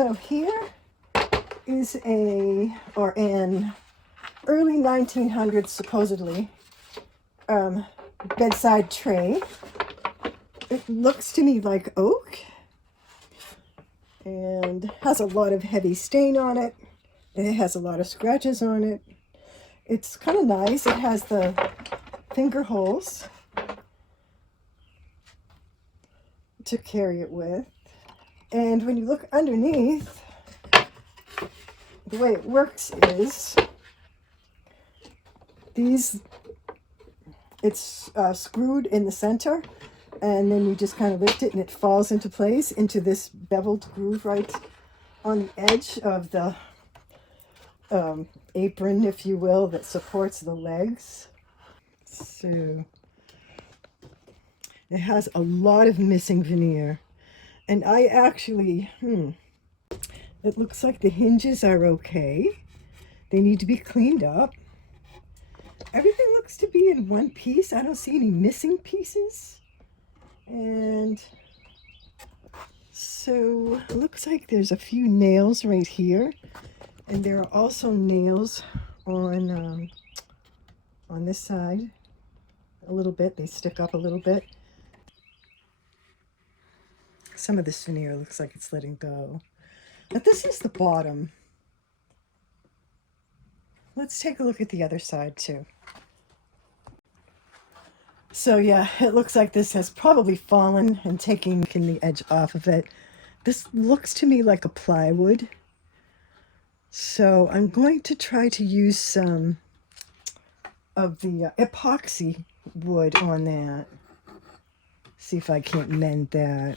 So here is an early 1900s, supposedly, bedside tray. It looks to me like oak and has a lot of heavy stain on it. It has a lot of scratches on it. It's kind of nice. It has the finger holes to carry it with. And when you look underneath, the way it works is it's screwed in the center, and then you just kind of lift it and it falls into place into this beveled groove right on the edge of the apron, if you will, that supports the legs. So it has a lot of missing veneer. And I actually, it looks like the hinges are okay. They need to be cleaned up. Everything looks to be in one piece. I don't see any missing pieces. And so it looks like there's a few nails right here. And there are also nails on this side a little bit. They stick up a little bit. Some of this veneer looks like it's letting go. But this is the bottom. Let's take a look at the other side too. So yeah, it looks like this has probably fallen and taken the edge off of it. This looks to me like a plywood. So I'm going to try to use some of the epoxy wood on that. See if I can't mend that.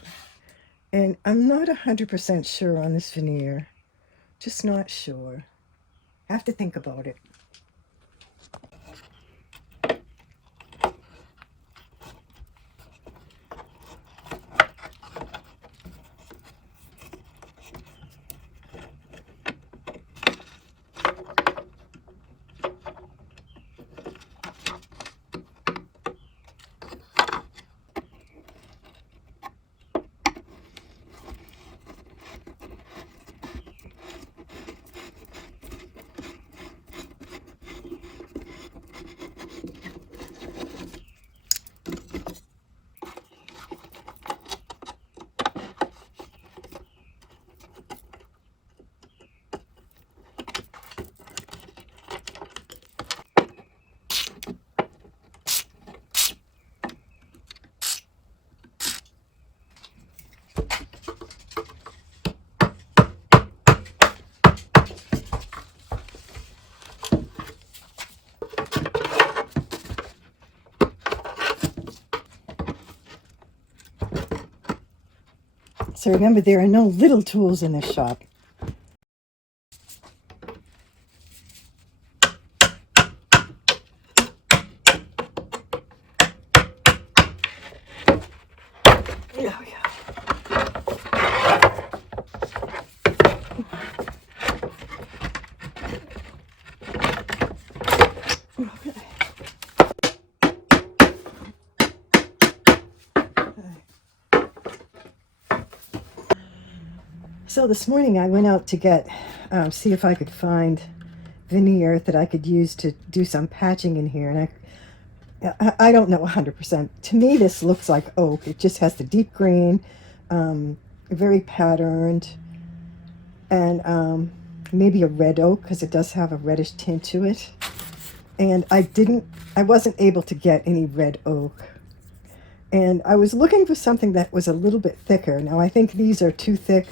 And I'm not 100% sure on this veneer. Just not sure. Have to think about it. So remember, there are no little tools in this shop. There we go. So this morning I went out to get, see if I could find veneer that I could use to do some patching in here. And I don't know 100%. To me, this looks like oak. It just has the deep green, very patterned, and maybe a red oak, because it does have a reddish tint to it. And I wasn't able to get any red oak. And I was looking for something that was a little bit thicker. Now I think these are too thick.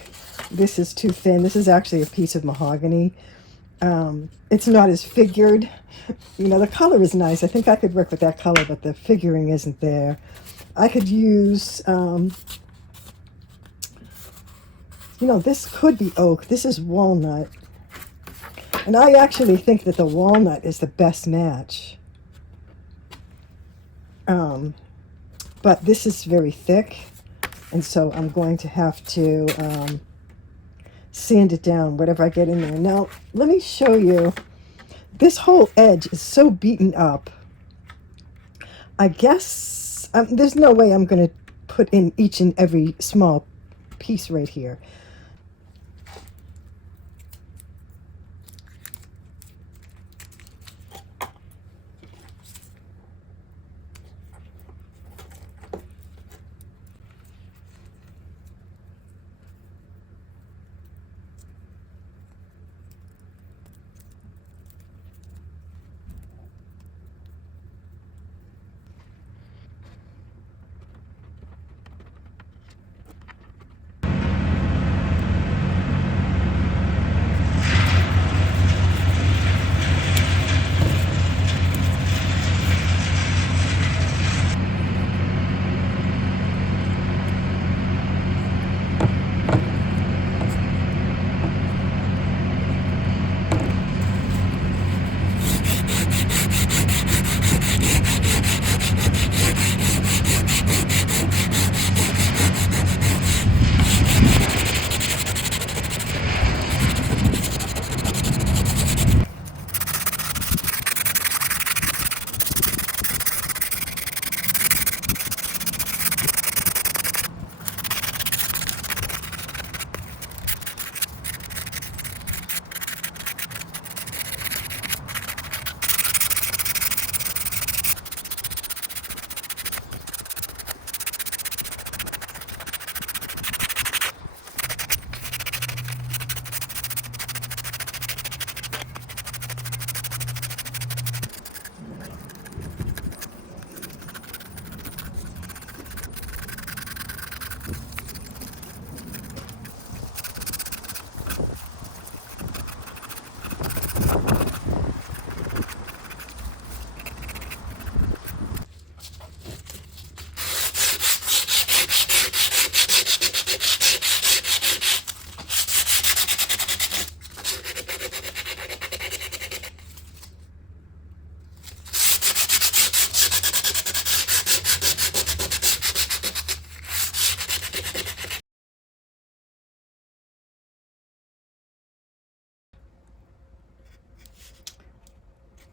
This is too thin. This is actually a piece of mahogany. It's not as figured. You know, the color is nice. I think I could work with that color, but the figuring isn't there. I could use, you know, this could be oak. This is walnut. And I actually think that the walnut is the best match. But this is very thick, and so I'm going to have to sand it down, whatever I get in there. Now, let me show you. This whole edge is so beaten up. I guess there's no way I'm going to put in each and every small piece right here.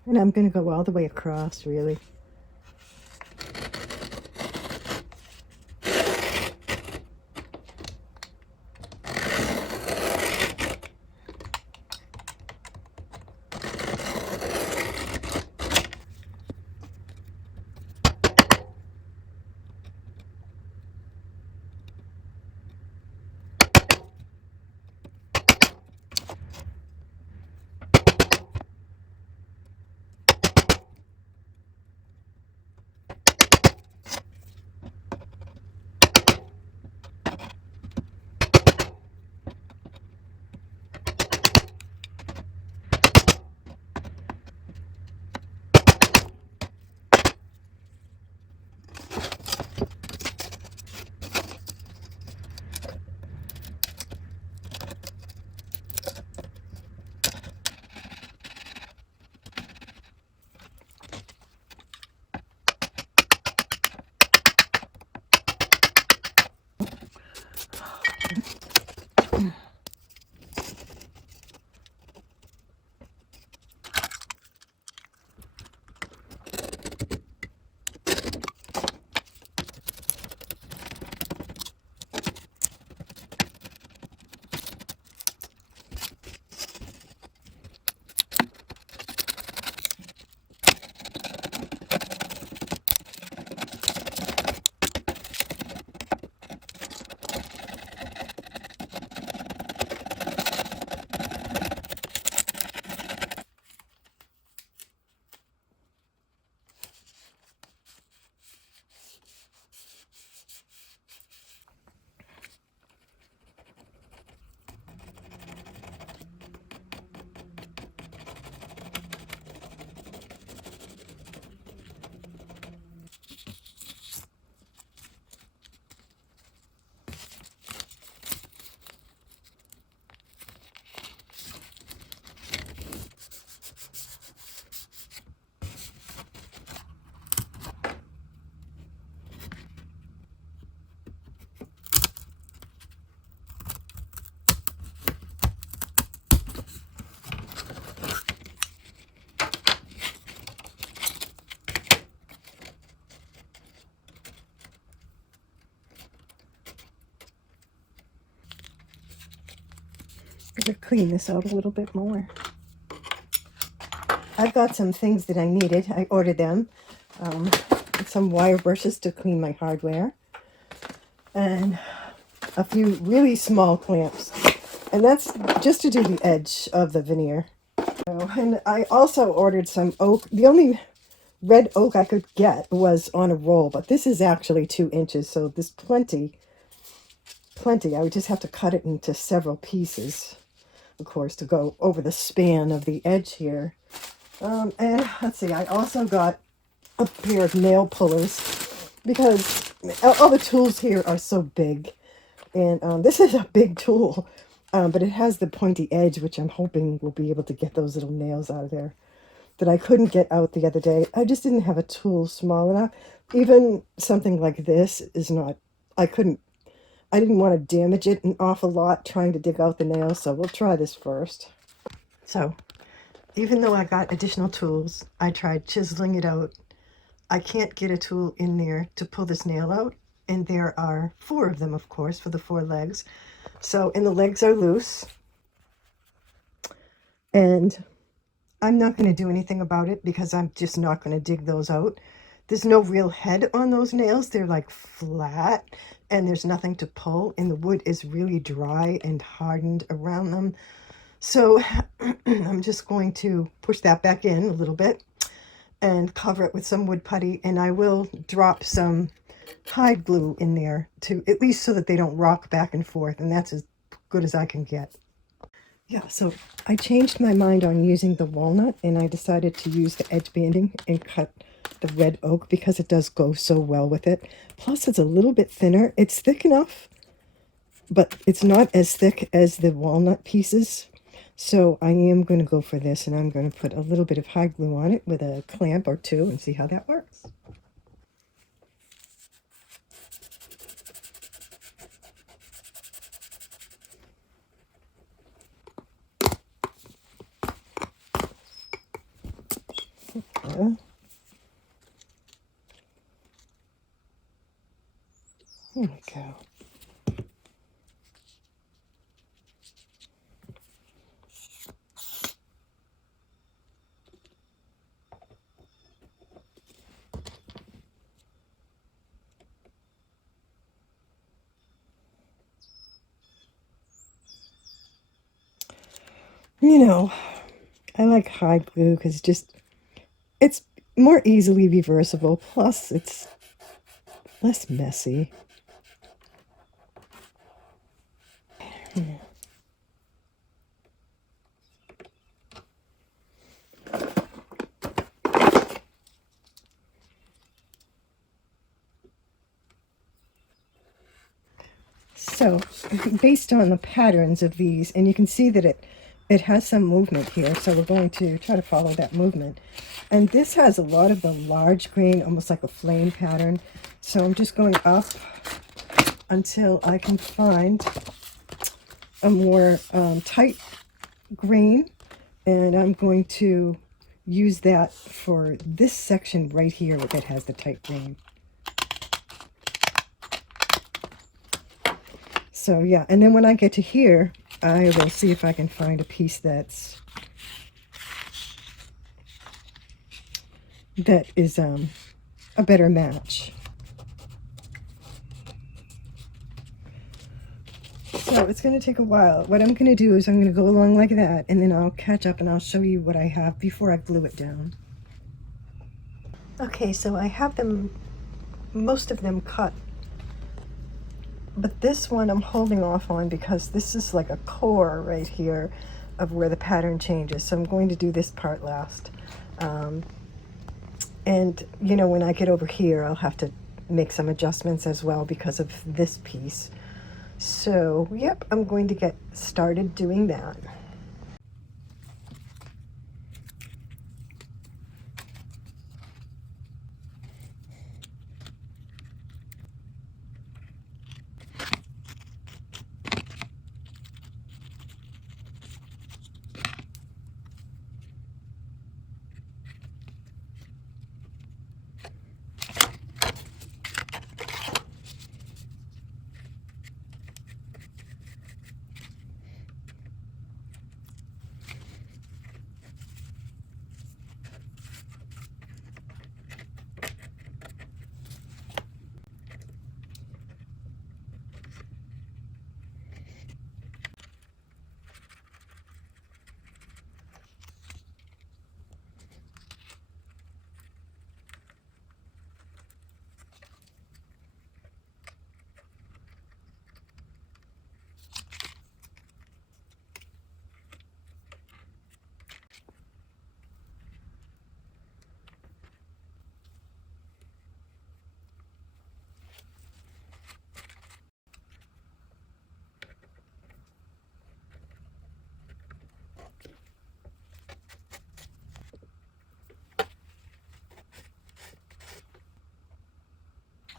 And I'm going to go all the way across, really. I'm going to clean this out a little bit more. I've got some things that I needed. I ordered them. Some wire brushes to clean my hardware. And a few really small clamps. And that's just to do the edge of the veneer. And I also ordered some oak. The only red oak I could get was on a roll, but this is actually 2 inches, so there's plenty. I would just have to cut it into several pieces, of course, to go over the span of the edge here. And let's see, I also got a pair of nail pullers because all the tools here are so big. And this is a big tool, but it has the pointy edge, which I'm hoping will be able to get those little nails out of there that I couldn't get out the other day. I just didn't have a tool small enough. Even something like this is not, I didn't want to damage it an awful lot trying to dig out the nails, so we'll try this first. So, even though I got additional tools, I tried chiseling it out. I can't get a tool in there to pull this nail out, and there are 4 of them, of course, for the 4 legs. So, and the legs are loose, and I'm not going to do anything about it because I'm just not going to dig those out. There's no real head on those nails. They're like flat, and there's nothing to pull, and the wood is really dry and hardened around them. So I'm just going to push that back in a little bit and cover it with some wood putty, and I will drop some hide glue in there to at least so that they don't rock back and forth, and that's as good as I can get. Yeah, so I changed my mind on using the walnut, and I decided to use the edge banding and cut the red oak because it does go so well with it. Plus, it's a little bit thinner. It's thick enough, but it's not as thick as the walnut pieces. So I am going to go for this, and I'm going to put a little bit of hide glue on it with a clamp or 2 and see how that works. go. Here we go. You know, I like hide glue because it's more easily reversible. Plus, it's less messy. So, based on the patterns of these, and you can see that it has some movement here, so we're going to try to follow that movement. And this has a lot of the large grain, almost like a flame pattern. So I'm just going up until I can find a more tight grain, and I'm going to use that for this section right here that has the tight grain. So yeah, and then when I get to here, I will see if I can find a piece that is a better match. So it's going to take a while. What I'm going to do is I'm going to go along like that, and then I'll catch up and I'll show you what I have before I glue it down. Okay, so I have them, most of them cut. But this one I'm holding off on because this is like a core right here of where the pattern changes. So I'm going to do this part last. And, you know, when I get over here, I'll have to make some adjustments as well because of this piece. So, yep, I'm going to get started doing that.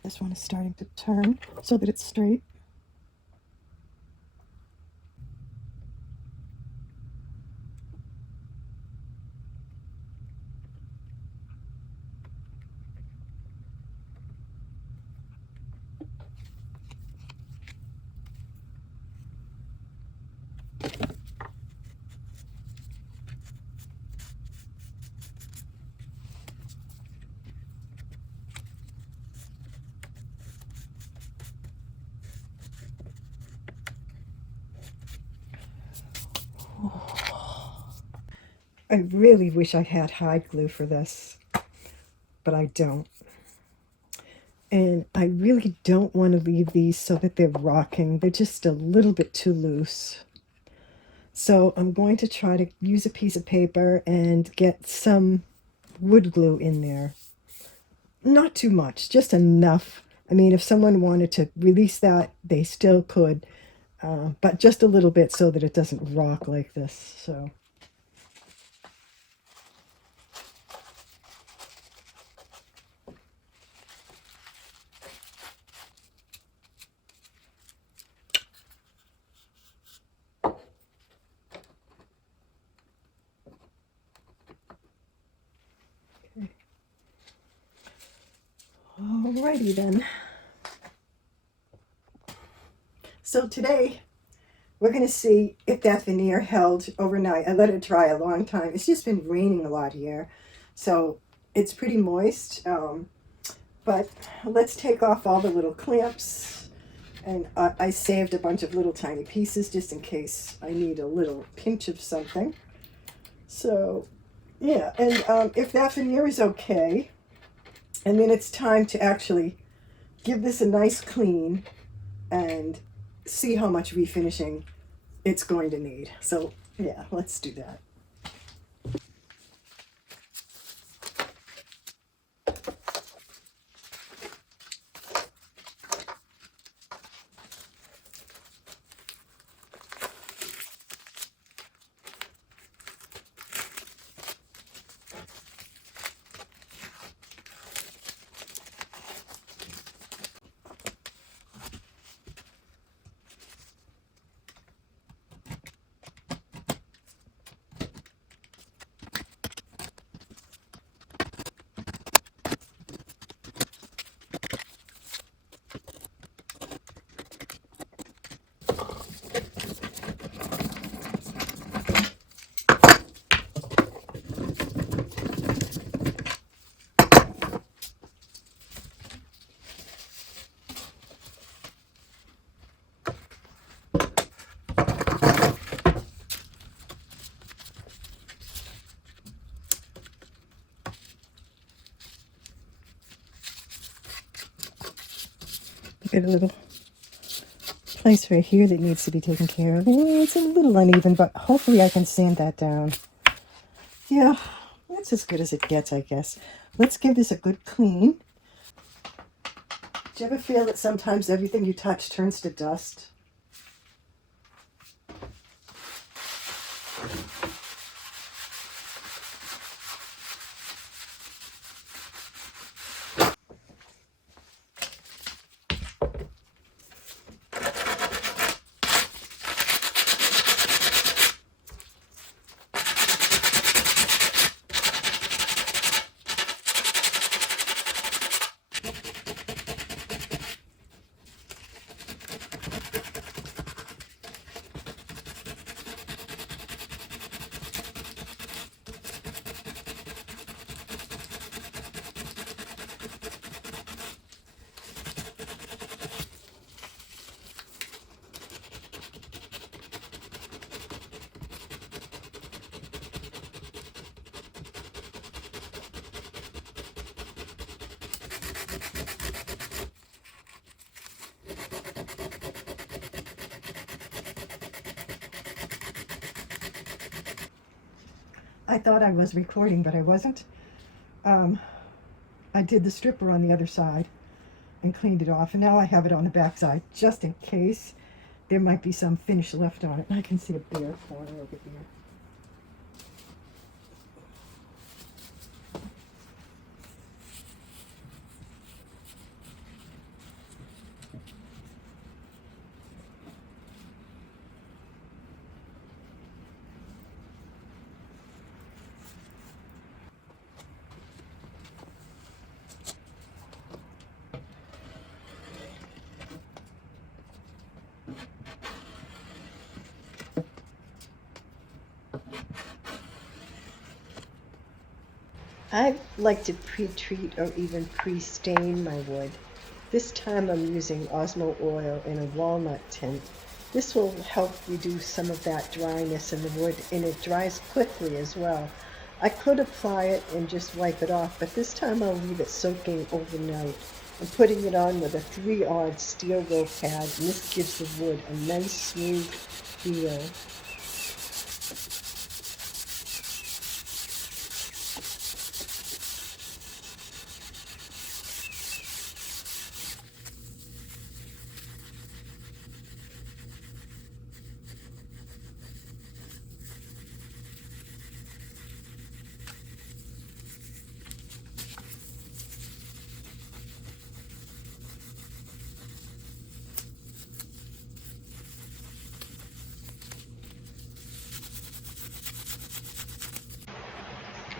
This one is starting to turn so that it's straight. I really wish I had hide glue for this, but I don't. And I really don't want to leave these so that they're rocking. They're just a little bit too loose. So I'm going to try to use a piece of paper and get some wood glue in there. Not too much, just enough. I mean, if someone wanted to release that, they still could, but just a little bit so that it doesn't rock like this. So. Okay. Alrighty then. So today we're going to see if that veneer held overnight. I let it dry a long time. It's just been raining a lot here, so it's pretty moist. But let's take off all the little clamps, and I saved a bunch of little tiny pieces just in case I need a little pinch of something. So yeah, and if that veneer is okay, and then it's time to actually give this a nice clean and see how much refinishing it's going to need. So yeah, let's do that. Got a little place right here that needs to be taken care of. Well, it's a little uneven, but hopefully I can sand that down. Yeah, that's as good as it gets, I guess. Let's give this a good clean. Do you ever feel that sometimes everything you touch turns to dust? I thought I was recording, but I wasn't. I did the stripper on the other side and cleaned it off, and now I have it on the back side just in case there might be some finish left on it. I can see a bare corner over here. I like to pre-treat or even pre-stain my wood. This time I'm using Osmo oil in a walnut tint. This will help reduce some of that dryness in the wood, and it dries quickly as well. I could apply it and just wipe it off, but this time I'll leave it soaking overnight. I'm putting it on with a 3/0 steel roll pad, and this gives the wood a nice smooth feel.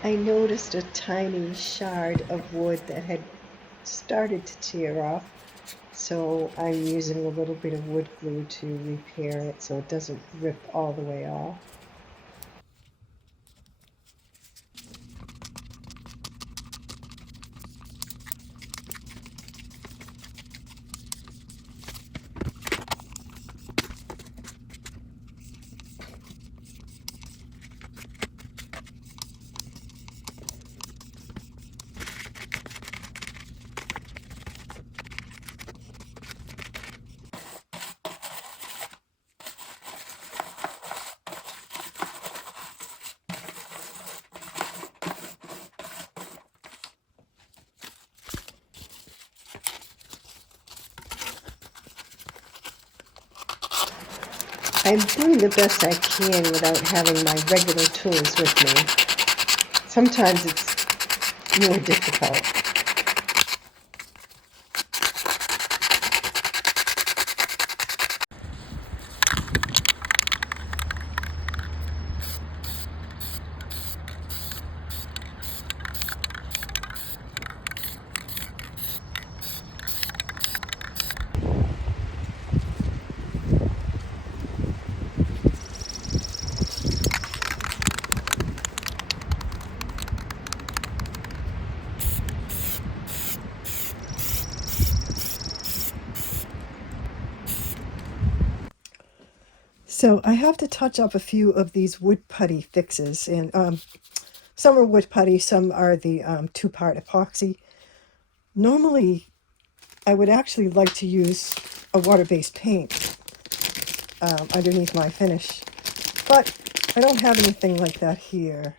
I noticed a tiny shard of wood that had started to tear off, so I'm using a little bit of wood glue to repair it so it doesn't rip all the way off. I'm doing the best I can without having my regular tools with me. Sometimes it's more difficult. So I have to touch up a few of these wood putty fixes, and some are wood putty, some are the two-part epoxy. Normally, I would actually like to use a water-based paint underneath my finish, but I don't have anything like that here.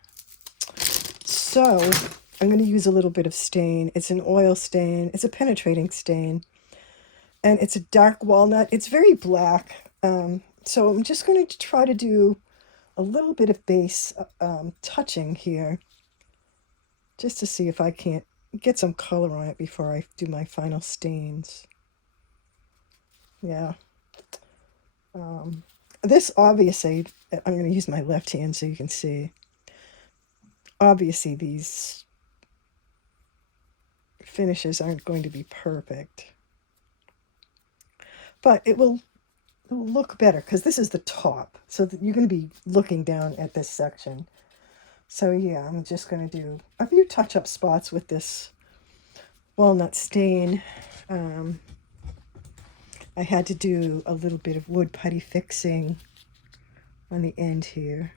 So I'm going to use a little bit of stain. It's an oil stain. It's a penetrating stain, and it's a dark walnut. It's very black. So I'm just going to try to do a little bit of base touching here, just to see if I can't get some color on it before I do my final stains. Yeah. This obviously, I'm going to use my left hand so you can see. Obviously, these finishes aren't going to be perfect, but it will look better because this is the top, so that you're going to be looking down at this section. So yeah, I'm just going to do a few touch-up spots with this walnut stain. I had to do a little bit of wood putty fixing on the end here.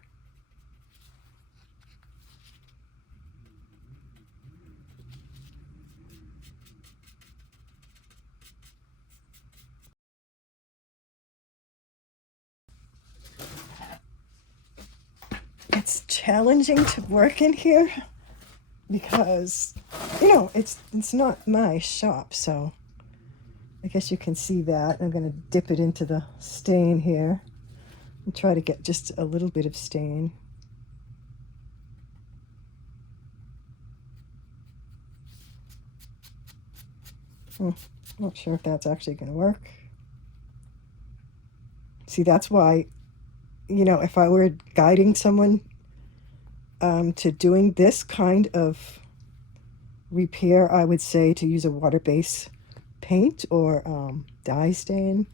It's challenging to work in here because, you know, it's not my shop, so I guess you can see that. I'm going to dip it into the stain here and try to get just a little bit of stain. Not sure if that's actually going to work. See, that's why, you know, if I were guiding someone to doing this kind of repair, I would say to use a water-based paint or dye stain,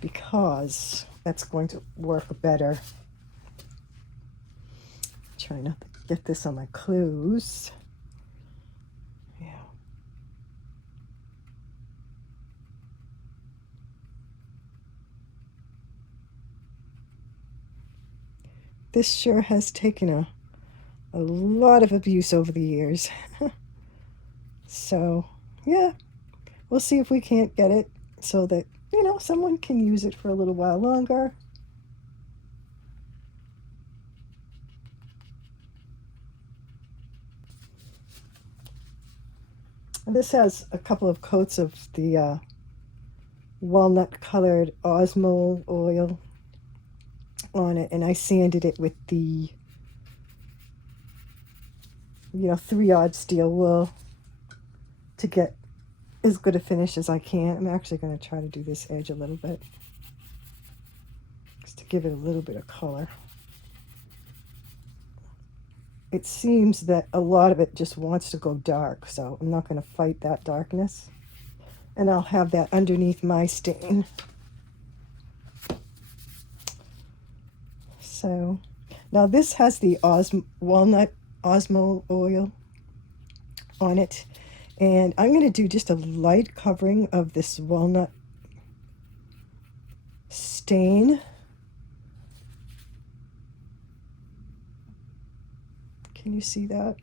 because that's going to work better. Try not to get this on my clues. Yeah. This sure has taken a lot of abuse over the years. So, yeah, we'll see if we can't get it so that, you know, someone can use it for a little while longer. And this has a couple of coats of the walnut colored Osmole oil on it, and I sanded it with the, you know, 3/0 steel wool to get as good a finish as I can. I'm actually going to try to do this edge a little bit just to give it a little bit of color. it seems that a lot of it just wants to go dark, so I'm not going to fight that darkness. And I'll have that underneath my stain. So now this has the walnut Osmo oil on it, and I'm going to do just a light covering of this walnut stain. Can you see that?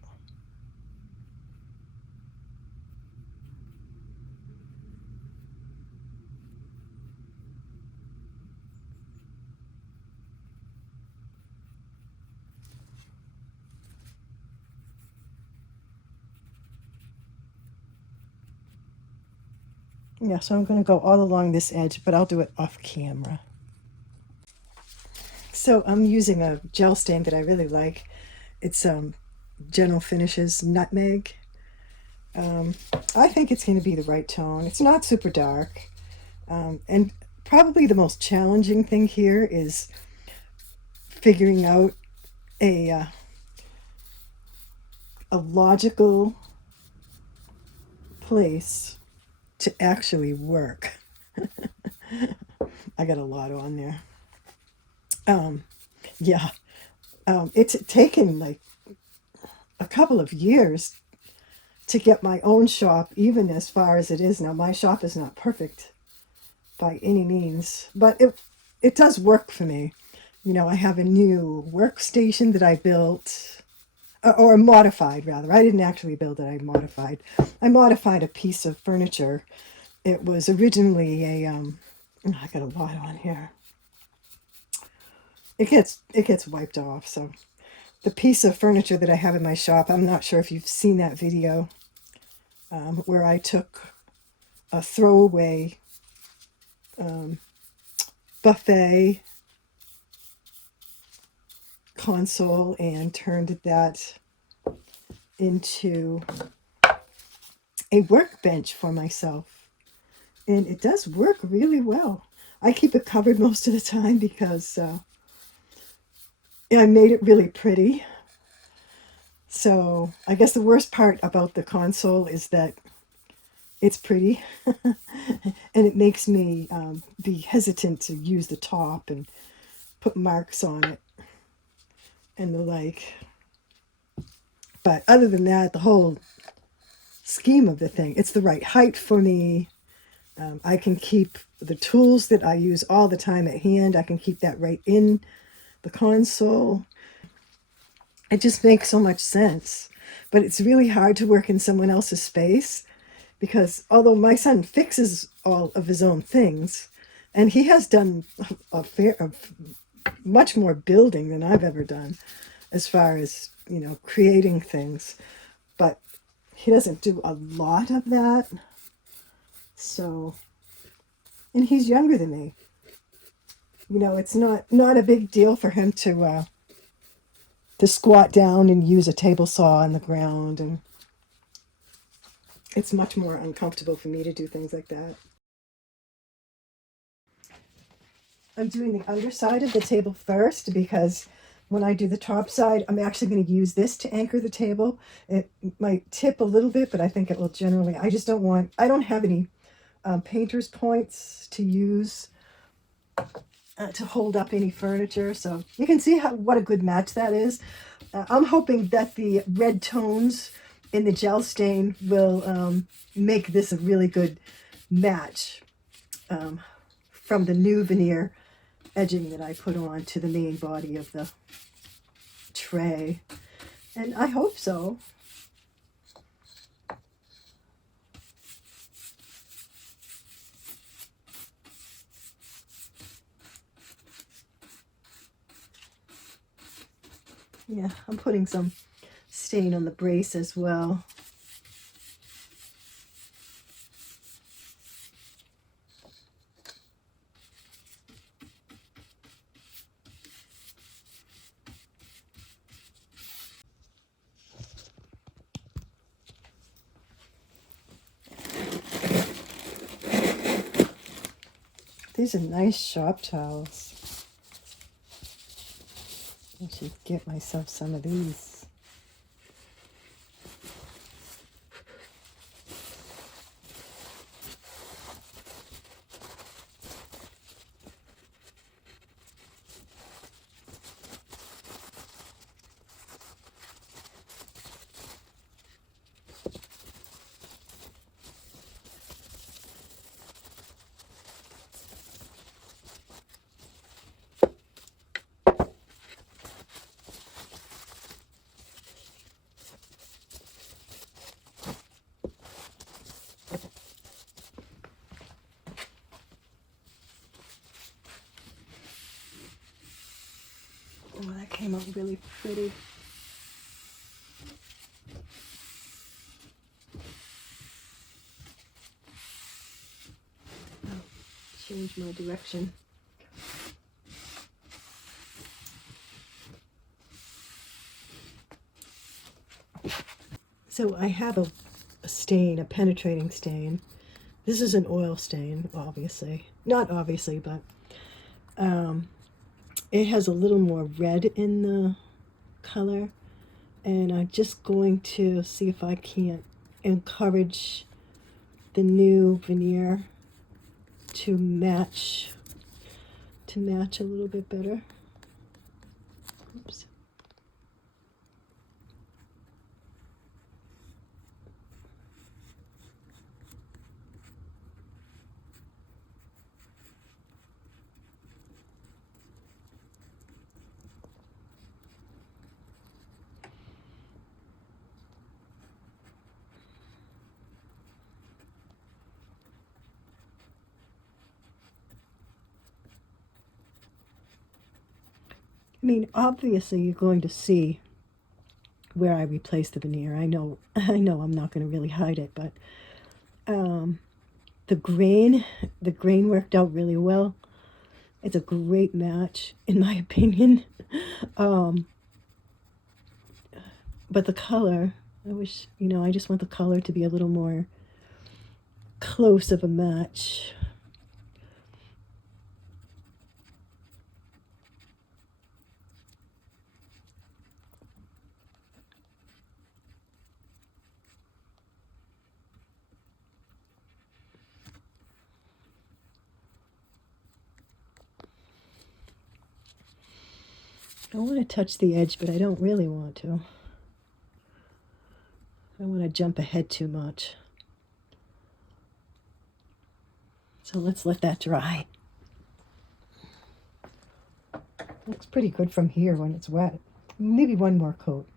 Yeah, so I'm going to go all along this edge, but I'll do it off camera. So I'm using a gel stain that I really like. It's General Finishes Nutmeg. I think it's going to be the right tone. It's not super dark. And probably the most challenging thing here is figuring out a logical place to actually work. I got a lot on there. Yeah, it's taken like a couple of years to get my own shop even as far as it is now. My shop is not perfect by any means, but it does work for me. You know, I have a new workstation that I built, or modified rather. I didn't actually build it, I modified. I modified a piece of furniture. It was originally a, I got a lot on here. It gets wiped off, so the piece of furniture that I have in my shop, I'm not sure if you've seen that video, where I took a throwaway buffet console and turned that into a workbench for myself. And it does work really well. I keep it covered most of the time because I made it really pretty. So I guess the worst part about the console is that it's pretty. And it makes me be hesitant to use the top and put marks on it and the like. But other than that, the whole scheme of the thing, it's the right height for me. I can keep the tools that I use all the time at hand. I can keep that right in the console. It just makes so much sense. But it's really hard to work in someone else's space because although my son fixes all of his own things, and he has done much more building than I've ever done as far as, you know, creating things, but he doesn't do a lot of that. So, and he's younger than me. You know, it's not a big deal for him to squat down and use a table saw on the ground, and it's much more uncomfortable for me to do things like that. I'm doing the underside of the table first because when I do the top side, I'm actually going to use this to anchor the table. It might tip a little bit, but I think it will generally, I don't have any painter's points to use to hold up any furniture. So you can see what a good match that is. I'm hoping that the red tones in the gel stain will make this a really good match from the new veneer edging that I put on to the main body of the tray. And I hope so. Yeah, I'm putting some stain on the brace as well. These are nice shop towels. I should get myself some of these. came out really pretty. I'll change my direction. So I have a stain, a penetrating stain. This is an oil stain, obviously. Not obviously, but it has a little more red in the color. And I'm just going to see if I can't encourage the new veneer to match a little bit better. Oops. I mean, obviously you're going to see where I replace the veneer. I know I'm not going to really hide it, but the grain worked out really well. It's a great match, in my opinion. But the color, I wish, I just want the color to be a little more close of a match. I want to touch the edge, but I don't really want to. I don't want to jump ahead too much. So let's let that dry. Looks pretty good from here when it's wet. Maybe one more coat.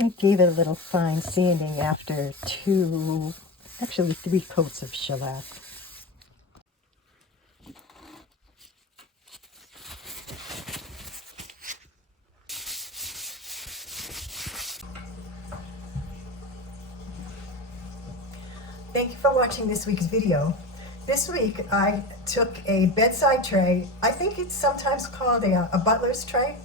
I gave it a little fine sanding after actually 3 coats of shellac. Thank you for watching this week's video. This week I took a bedside tray. I think it's sometimes called a butler's tray.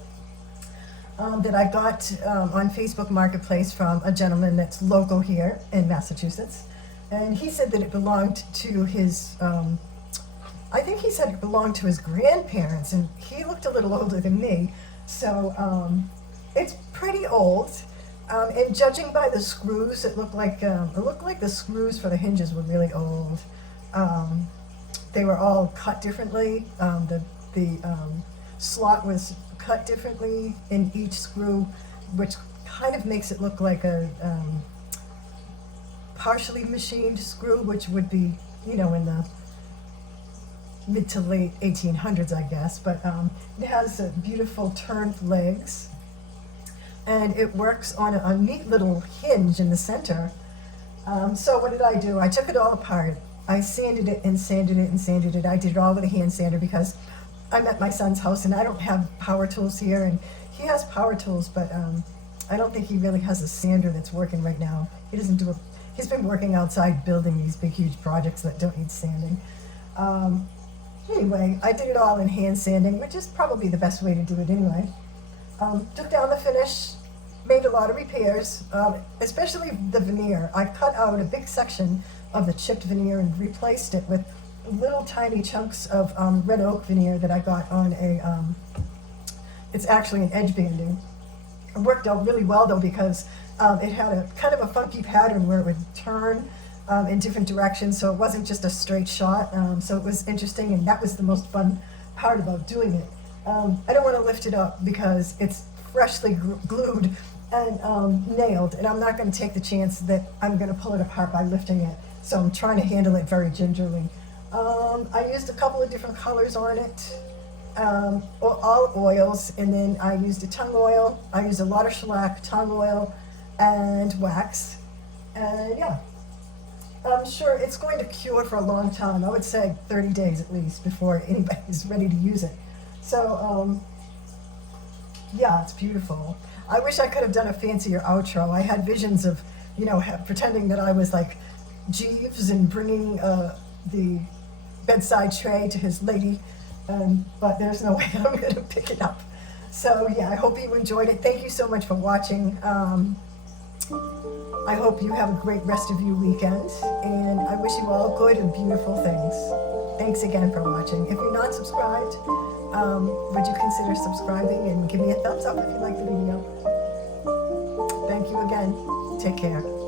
That I got on Facebook Marketplace from a gentleman that's local here in Massachusetts. And he said that it belonged to his, I think he said it belonged to his grandparents, and he looked a little older than me. So it's pretty old. And judging by the screws, it looked like the screws for the hinges were really old. They were all cut differently. The slot was cut differently in each screw, which kind of makes it look like a partially machined screw, which would be, in the mid to late 1800s, I guess. But it has beautiful turned legs, and it works on a neat little hinge in the center. So what did I do? I took it all apart. I sanded it and sanded it and sanded it. I did it all with a hand sander because I'm at my son's house and I don't have power tools here, and he has power tools, but I don't think he really has a sander that's working right now. He doesn't do a, he's been working outside building these big huge projects that don't need sanding. Anyway, I did it all in hand sanding, which is probably the best way to do it anyway. Took down the finish, made a lot of repairs, especially the veneer. I cut out a big section of the chipped veneer and replaced it with little tiny chunks of red oak veneer that I got on a, it's actually an edge banding. It worked out really well though, because it had a kind of a funky pattern where it would turn in different directions, so it wasn't just a straight shot. So it was interesting, and that was the most fun part about doing it. I don't want to lift it up because it's freshly glued and nailed, and I'm not going to take the chance that I'm going to pull it apart by lifting it. So I'm trying to handle it very gingerly. I used a couple of different colors on it, all oils, and then I used a tung oil. I used a lot of shellac, tung oil, and wax. And yeah, I'm sure it's going to cure for a long time. I would say 30 days at least before anybody's ready to use it. So yeah, it's beautiful. I wish I could have done a fancier outro. I had visions of, you know, pretending that I was like Jeeves and bringing the bedside tray to his lady, but there's no way I'm going to pick it up. So yeah, I hope you enjoyed it. Thank you so much for watching. I hope you have a great rest of your weekend, and I wish you all good and beautiful things. Thanks again for watching. If you're not subscribed, would you consider subscribing and give me a thumbs up if you like the video? Thank you again. Take care.